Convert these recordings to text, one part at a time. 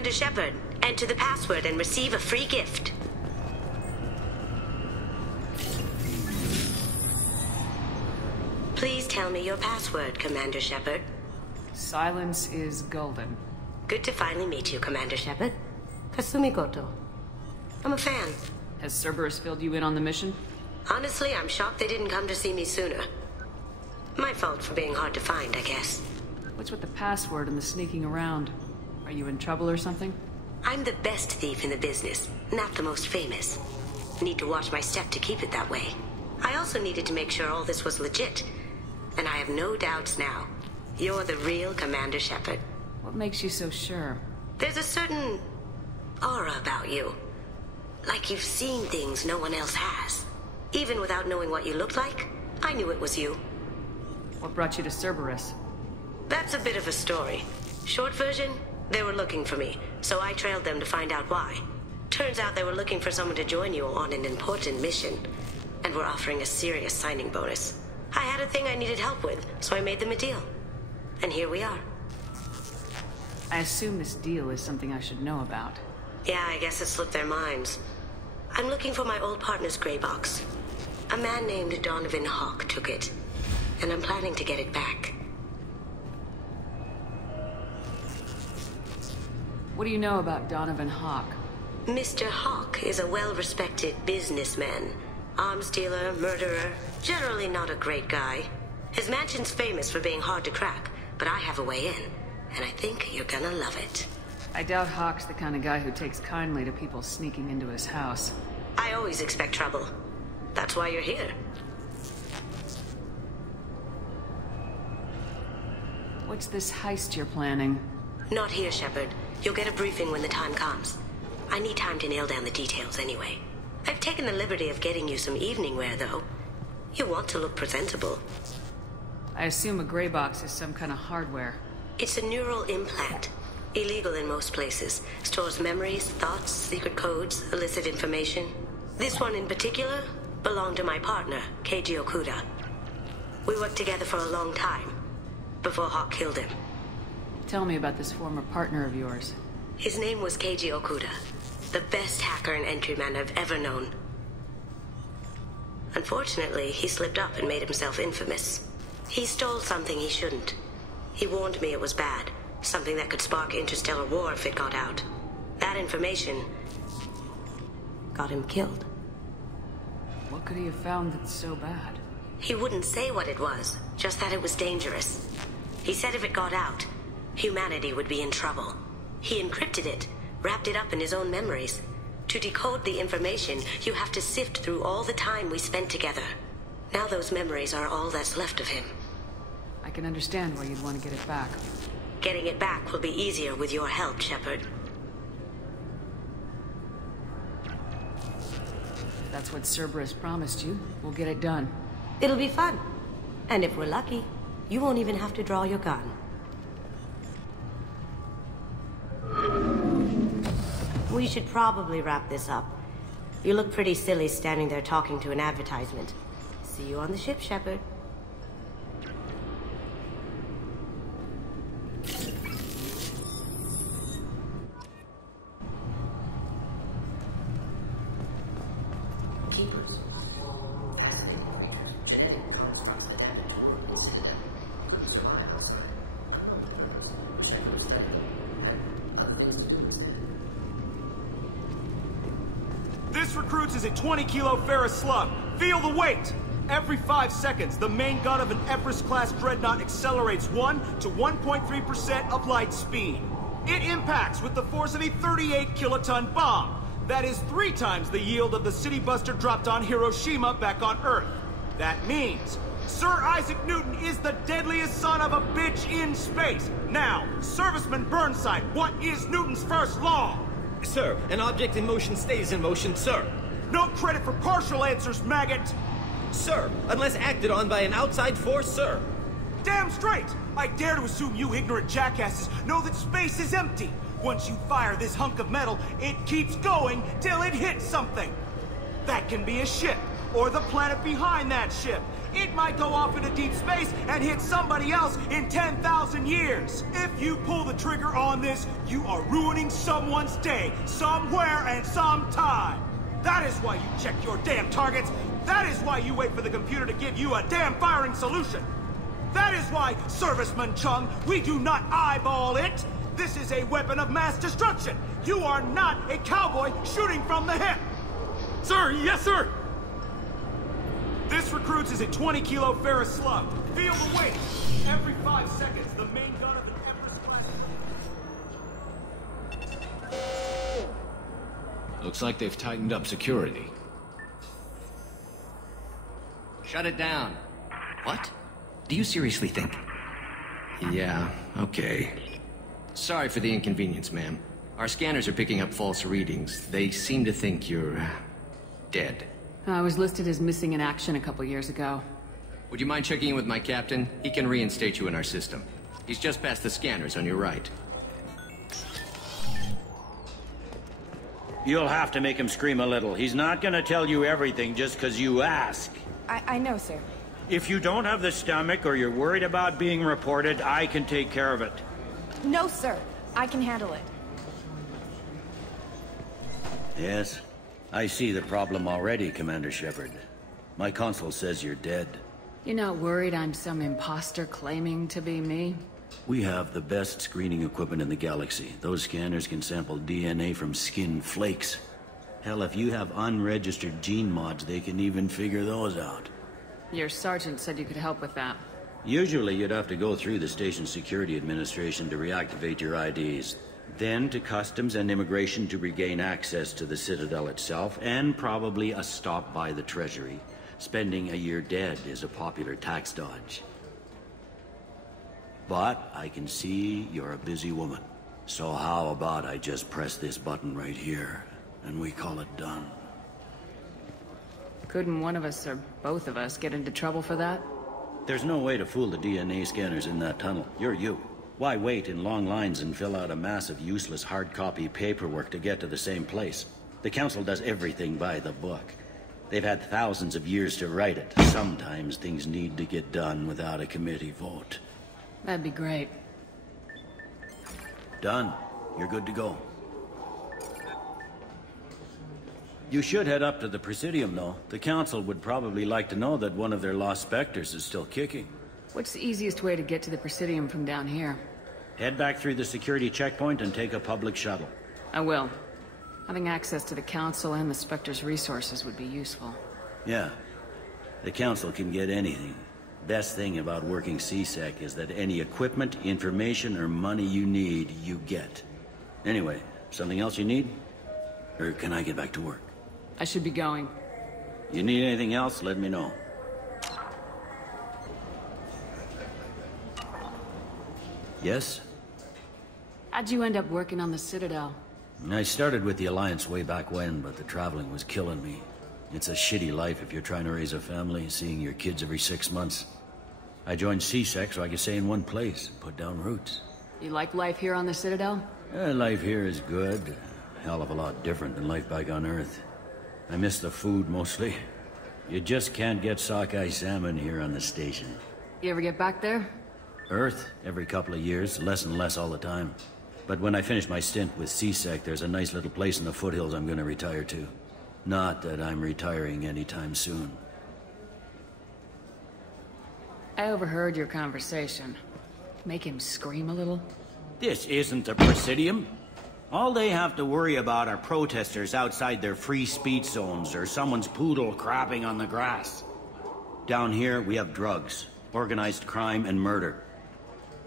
Commander Shepard, enter the password and receive a free gift. Please tell me your password, Commander Shepard. Silence is golden. Good to finally meet you, Commander Shepard. Kasumi Goto. I'm a fan. Has Cerberus filled you in on the mission? Honestly, I'm shocked they didn't come to see me sooner. My fault for being hard to find, I guess. What's with the password and the sneaking around? Are you in trouble or something? I'm the best thief in the business, not the most famous. Need to watch my step to keep it that way. I also needed to make sure all this was legit. And I have no doubts now. You're the real Commander Shepard. What makes you so sure? There's a certain aura about you. Like you've seen things no one else has. Even without knowing what you looked like, I knew it was you. What brought you to Cerberus? That's a bit of a story. Short version, they were looking for me, so I trailed them to find out why. Turns out they were looking for someone to join you on an important mission, and were offering a serious signing bonus. I had a thing I needed help with, so I made them a deal. And here we are. I assume this deal is something I should know about. Yeah, I guess it slipped their minds. I'm looking for my old partner's gray box. A man named Donovan Hawk took it, and I'm planning to get it back. What do you know about Donovan Hawk? Mr. Hawk is a well-respected businessman. Arms dealer, murderer, generally not a great guy. His mansion's famous for being hard to crack, but I have a way in, and I think you're gonna love it. I doubt Hawk's the kind of guy who takes kindly to people sneaking into his house. I always expect trouble. That's why you're here. What's this heist you're planning? Not here, Shepard. You'll get a briefing when the time comes. I need time to nail down the details anyway. I've taken the liberty of getting you some evening wear, though. You want to look presentable. I assume a gray box is some kind of hardware. It's a neural implant. Illegal in most places. Stores memories, thoughts, secret codes, illicit information. This one in particular belonged to my partner, Keiji Okuda. We worked together for a long time, before Hawk killed him. Tell me about this former partner of yours. His name was Keiji Okuda. The best hacker and entryman I've ever known. Unfortunately, he slipped up and made himself infamous. He stole something he shouldn't. He warned me it was bad. Something that could spark interstellar war if it got out. That information got him killed. What could he have found that's so bad? He wouldn't say what it was, just that it was dangerous. He said if it got out, humanity would be in trouble. He encrypted it, wrapped it up in his own memories. To decode the information, you have to sift through all the time we spent together. Now those memories are all that's left of him. I can understand why you'd want to get it back. Getting it back will be easier with your help, Shepard. If that's what Cerberus promised you, we'll get it done. It'll be fun. And if we're lucky, you won't even have to draw your gun. We should probably wrap this up. You look pretty silly standing there talking to an advertisement. See you on the ship, Shepard. This recruits is a 20-kilo ferrous slug. Feel the weight! Every 5 seconds, the main gun of an Everest-class dreadnought accelerates 1 to 1.3% of light speed. It impacts with the force of a 38-kiloton bomb. That is 3 times the yield of the city buster dropped on Hiroshima back on Earth. That means Sir Isaac Newton is the deadliest son of a bitch in space. Now, Serviceman Burnside, what is Newton's first law? Sir, an object in motion stays in motion, sir. No credit for partial answers, maggot! Sir, unless acted on by an outside force, sir. Damn straight! I dare to assume you ignorant jackasses know that space is empty. Once you fire this hunk of metal, it keeps going till it hits something. That can be a ship, or the planet behind that ship. It might go off into deep space and hit somebody else in 10,000 years. If you pull the trigger on this, you are ruining someone's day, somewhere and sometime. That is why you check your damn targets. That is why you wait for the computer to give you a damn firing solution. That is why, Serviceman Chung, we do not eyeball it. This is a weapon of mass destruction. You are not a cowboy shooting from the hip. Sir, yes, sir! This recruits is a 20-kilo ferrous slug. Feel the weight. Every 5 seconds, the main gun of an Everest-class... Looks like they've tightened up security. Shut it down. What? Do you seriously think? Yeah, okay. Sorry for the inconvenience, ma'am. Our scanners are picking up false readings. They seem to think you're... dead. I was listed as missing in action a couple years ago. Would you mind checking in with my captain? He can reinstate you in our system. He's just past the scanners on your right. You'll have to make him scream a little. He's not gonna tell you everything just because you ask. I know, sir. If you don't have the stomach or you're worried about being reported, I can take care of it. No, sir. I can handle it. Yes, I see the problem already, Commander Shepard. My console says you're dead. You're not worried I'm some imposter claiming to be me? We have the best screening equipment in the galaxy. Those scanners can sample DNA from skin flakes. Hell, if you have unregistered gene mods, they can even figure those out. Your sergeant said you could help with that. Usually you'd have to go through the station security administration to reactivate your IDs. Then to customs and immigration to regain access to the Citadel itself, and probably a stop by the Treasury. Spending a year dead is a popular tax dodge. But I can see you're a busy woman. So how about I just press this button right here, and we call it done? Couldn't one of us or both of us get into trouble for that? There's no way to fool the DNA scanners in that tunnel. You're you. Why wait in long lines and fill out a massive useless hard copy paperwork to get to the same place? The Council does everything by the book. They've had thousands of years to write it. Sometimes things need to get done without a committee vote. That'd be great. Done. You're good to go. You should head up to the Presidium, though. The Council would probably like to know that one of their lost Spectres is still kicking. What's the easiest way to get to the Presidium from down here? Head back through the security checkpoint and take a public shuttle. I will. Having access to the Council and the Spectre's resources would be useful. Yeah. The Council can get anything. Best thing about working CSEC is that any equipment, information, or money you need, you get. Anyway, something else you need? Or can I get back to work? I should be going. You need anything else, let me know. Yes? How'd you end up working on the Citadel? I started with the Alliance way back when, but the traveling was killing me. It's a shitty life if you're trying to raise a family, seeing your kids every 6 months. I joined CSEC so I could stay in one place and put down roots. You like life here on the Citadel? Life here is good. Hell of a lot different than life back on Earth. I miss the food mostly. You just can't get sockeye salmon here on the station. You ever get back there? Earth, every couple of years, less and less all the time. But when I finish my stint with CSEC, there's a nice little place in the foothills I'm gonna retire to. Not that I'm retiring anytime soon. I overheard your conversation. Make him scream a little? This isn't a Presidium. All they have to worry about are protesters outside their free speech zones or someone's poodle crapping on the grass. Down here, we have drugs, organized crime, and murder.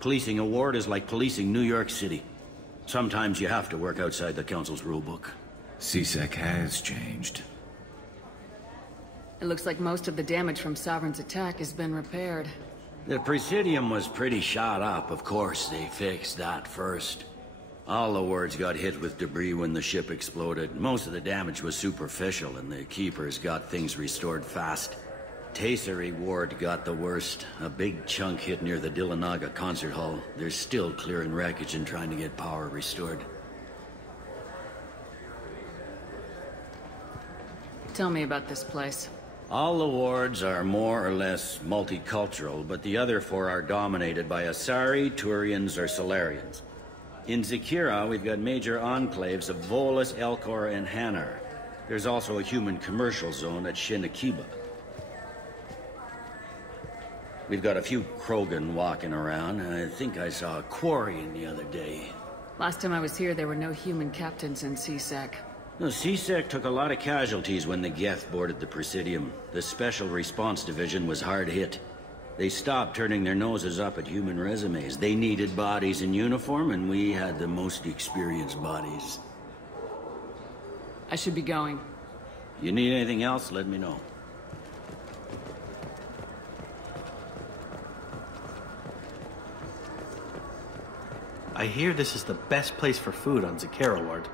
Policing a ward is like policing New York City. Sometimes you have to work outside the Council's rulebook. CSEC has changed. It looks like most of the damage from Sovereign's attack has been repaired. The Presidium was pretty shot up, of course. They fixed that first. All the wards got hit with debris when the ship exploded. Most of the damage was superficial, and the Keepers got things restored fast. Tasery Ward got the worst. A big chunk hit near the Dillanaga concert hall. They're still clearing wreckage and trying to get power restored. Tell me about this place. All the wards are more or less multicultural, but the other 4 are dominated by Asari, Turians, or Solarians. In Zakira, we've got major enclaves of Volus, Elcor, and Hanar. There's also a human commercial zone at Shinakiba. We've got a few Krogan walking around, and I think I saw a Quarian the other day. Last time I was here, there were no human captains in CSEC. No, CSEC took a lot of casualties when the Geth boarded the Presidium. The Special Response Division was hard hit. They stopped turning their noses up at human resumes. They needed bodies in uniform, and we had the most experienced bodies. I should be going. You need anything else, let me know. I hear this is the best place for food on Zakira Ward.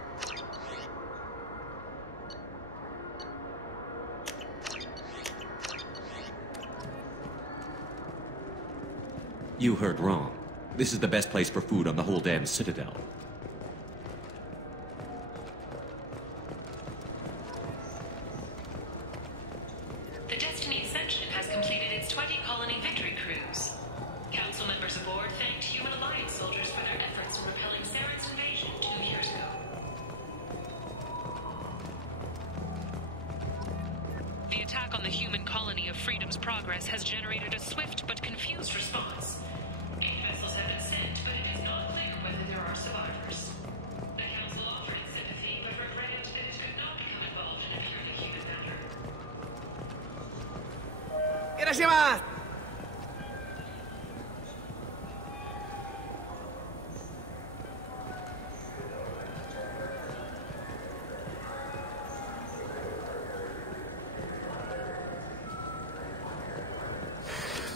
You heard wrong. This is the best place for food on the whole damn Citadel. The Destiny Ascension has completed its 20-colony victory cruise. Council members aboard thanked Human Alliance soldiers for their efforts in repelling Saren's invasion 2 years ago. The attack on the human colony of Freedom's Progress has generated a swift but confused response. 8 vessels have been sent, but it is not clear whether there are survivors. The Council offered its sympathy, but regretted that it could not become involved in a purely human matter. Irashimasu!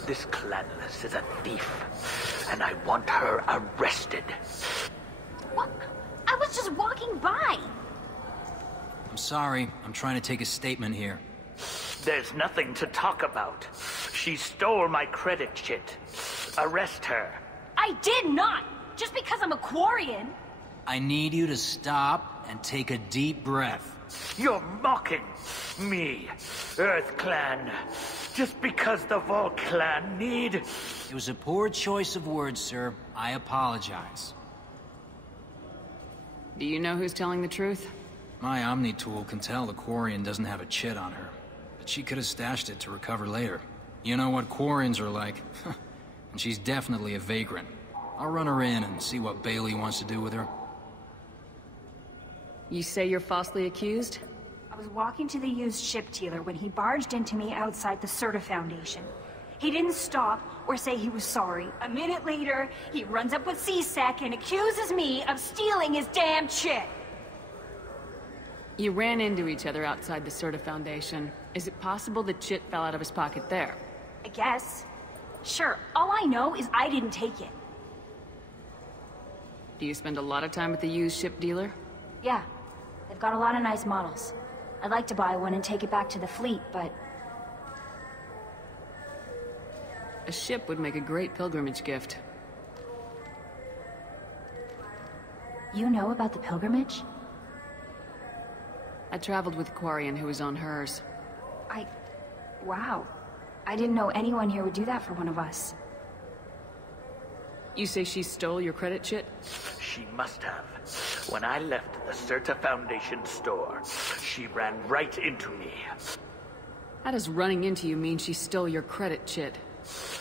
This Clanless is a thief, and I want her arrested. What? I was just walking by. I'm sorry. I'm trying to take a statement here. There's nothing to talk about. She stole my credit chit. Arrest her. I did not! Just because I'm a Quarian. I need you to stop and take a deep breath. You're mocking me, Earth Clan. Just because the Vol Clan need... It was a poor choice of words, sir. I apologize. Do you know who's telling the truth? My Omni tool can tell the Quarian doesn't have a chit on her, but she could have stashed it to recover later. You know what Quarians are like, and she's definitely a vagrant. I'll run her in and see what Bailey wants to do with her. You say you're falsely accused? I was walking to the used ship dealer when he barged into me outside the Serta Foundation. He didn't stop or say he was sorry. A minute later, he runs up with C-Sec and accuses me of stealing his damn chit. You ran into each other outside the Serta Foundation. Is it possible the chit fell out of his pocket there? I guess. Sure, all I know is I didn't take it. Do you spend a lot of time at the used ship dealer? Yeah, they've got a lot of nice models. I'd like to buy one and take it back to the fleet, but... A ship would make a great pilgrimage gift. You know about the pilgrimage? I traveled with a Quarian who was on hers. Wow. I didn't know anyone here would do that for one of us. You say she stole your credit chit? She must have. When I left the Serta Foundation store, she ran right into me. How does running into you mean she stole your credit chit?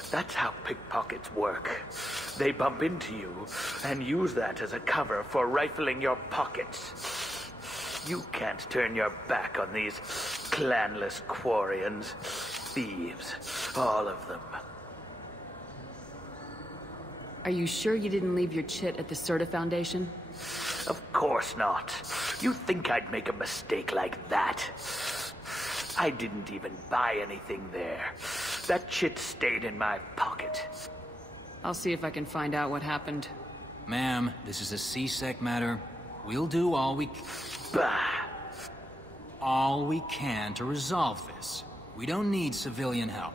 That's how pickpockets work. They bump into you and use that as a cover for rifling your pockets. You can't turn your back on these clanless Quarians. Thieves, all of them. Are you sure you didn't leave your chit at the Serta Foundation? Of course not. You think I'd make a mistake like that? I didn't even buy anything there. That chit stayed in my pocket. I'll see if I can find out what happened. Ma'am, this is a C-Sec matter. We'll do all we can to resolve this. We don't need civilian help.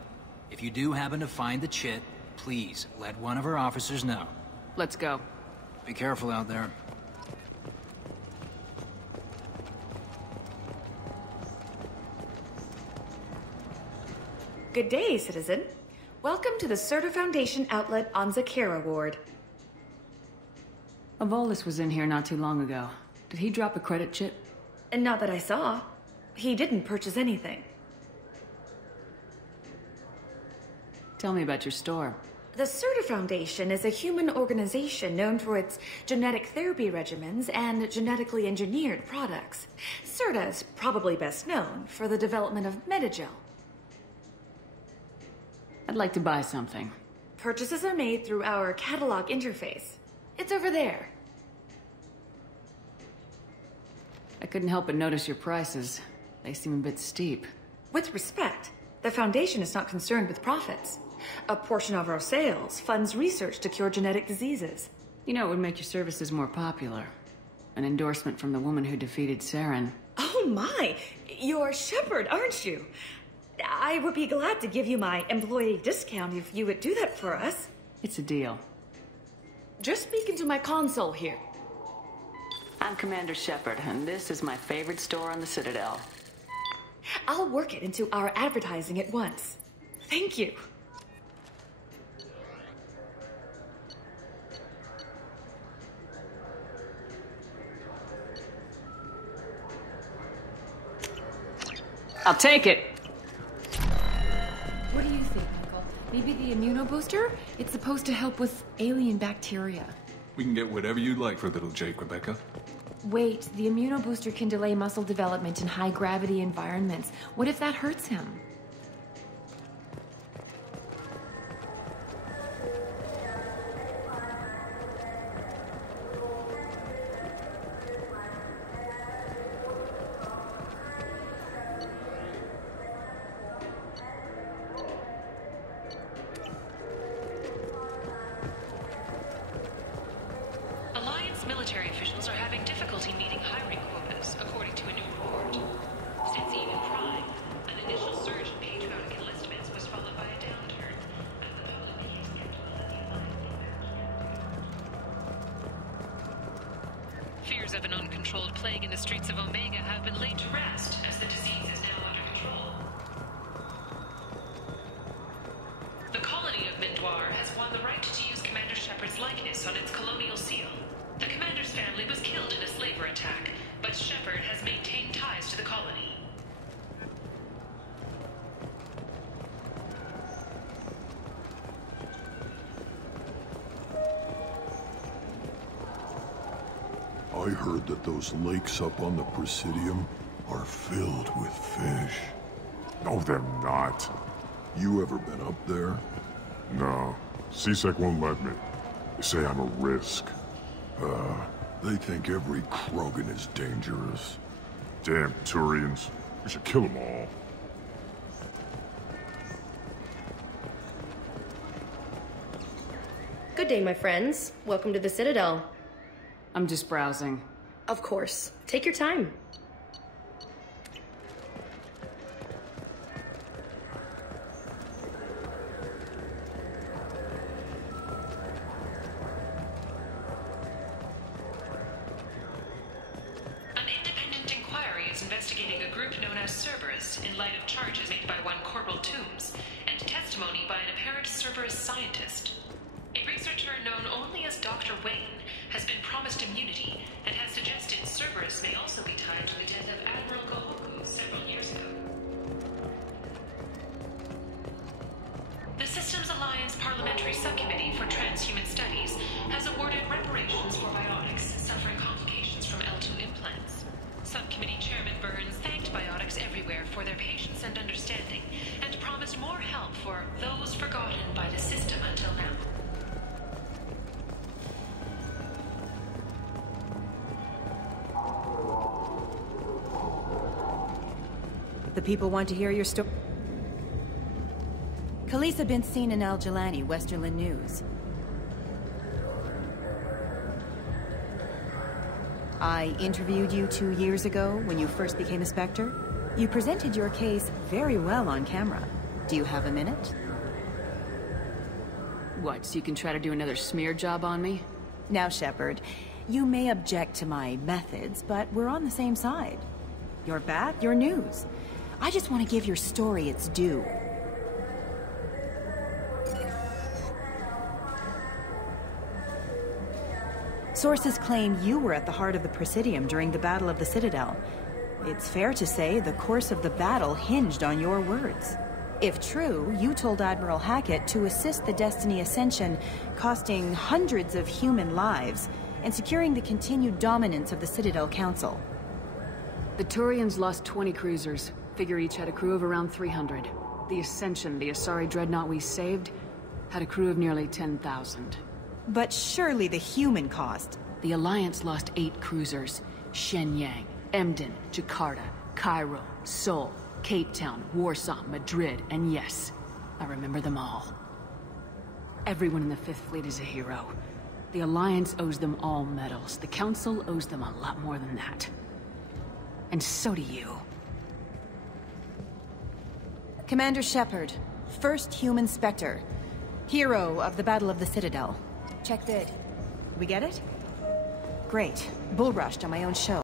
If you do happen to find the chit, please let one of our officers know. Let's go. Be careful out there. Good day, citizen. Welcome to the Serta Foundation outlet on Zakera Ward. Avolis was in here not too long ago. Did he drop a credit chit? And not that I saw. He didn't purchase anything. Tell me about your store. The Serta Foundation is a human organization known for its genetic therapy regimens and genetically engineered products. Serta is probably best known for the development of Metagel. I'd like to buy something. Purchases are made through our catalog interface. It's over there. I couldn't help but notice your prices. They seem a bit steep. With respect, the Foundation is not concerned with profits. A portion of our sales funds research to cure genetic diseases. You know, it would make your services more popular. An endorsement from the woman who defeated Saren. Oh my! You're Shepard, aren't you? I would be glad to give you my employee discount if you would do that for us. It's a deal. Just speak into my console here. I'm Commander Shepard, and this is my favorite store on the Citadel. I'll work it into our advertising at once. Thank you. I'll take it. What do you think, Michael? Maybe the immunobooster? It's supposed to help with alien bacteria. We can get whatever you'd like for little Jake, Rebecca. Wait, the immunobooster can delay muscle development in high-gravity environments. What if that hurts him? Military officials are having difficulty meeting hiring quotas, according to a new report. Since even Prime, an initial surge in patriotic enlistments was followed by a downturn, as the public became skeptical of the alignment. Fears of an uncontrolled plague in the streets of Omega have been laid to rest, as the disease is now under control. The colony of Mindoir has won the right to use Commander Shepard's likeness on its colonial seal. The commander's family was killed in a slaver attack, but Shepard has made I heard that those lakes up on the Presidium are filled with fish. No, they're not. You ever been up there? No. CSEC won't let me. They say I'm a risk. They think every Krogan is dangerous. Damn Turians. We should kill them all. Good day, my friends. Welcome to the Citadel. I'm just browsing. Of course. Take your time. An independent inquiry is investigating a group known as Cerberus in light of charges made by one Corporal Toombs and testimony by an apparent Cerberus scientist. A researcher known only as Dr. Wayne has been promised immunity and has suggested Cerberus may also be tied to the death of Admiral Gohoku several years ago. The Systems Alliance Parliamentary Subcommittee for Transhuman Studies has awarded reparations for biotics suffering complications from L2 implants. Subcommittee Chairman Burns thanked biotics everywhere for their patience and understanding and promised more help for those forgotten by the system until now. The people want to hear your story. Khaleesa been seen in Al Jalani, Westerland News. I interviewed you 2 years ago when you first became a Spectre. You presented your case very well on camera. Do you have a minute? What, so you can try to do another smear job on me? Now, Shepard, you may object to my methods, but we're on the same side. You're back, you're news. I just want to give your story its due. Sources claim you were at the heart of the Presidium during the Battle of the Citadel. It's fair to say the course of the battle hinged on your words. If true, you told Admiral Hackett to assist the Destiny Ascension, costing hundreds of human lives, and securing the continued dominance of the Citadel Council. The Turians lost 20 cruisers. Figure each had a crew of around 300. The Ascension, the Asari dreadnought we saved, had a crew of nearly 10,000. But surely the human cost. The Alliance lost 8 cruisers. Shenyang, Emden, Jakarta, Cairo, Seoul, Cape Town, Warsaw, Madrid, and yes, I remember them all. Everyone in the Fifth Fleet is a hero. The Alliance owes them all medals. The Council owes them a lot more than that. And so do you. Commander Shepard, first human Spectre. Hero of the Battle of the Citadel. Check bid. We get it? Great. Bull rushed on my own show.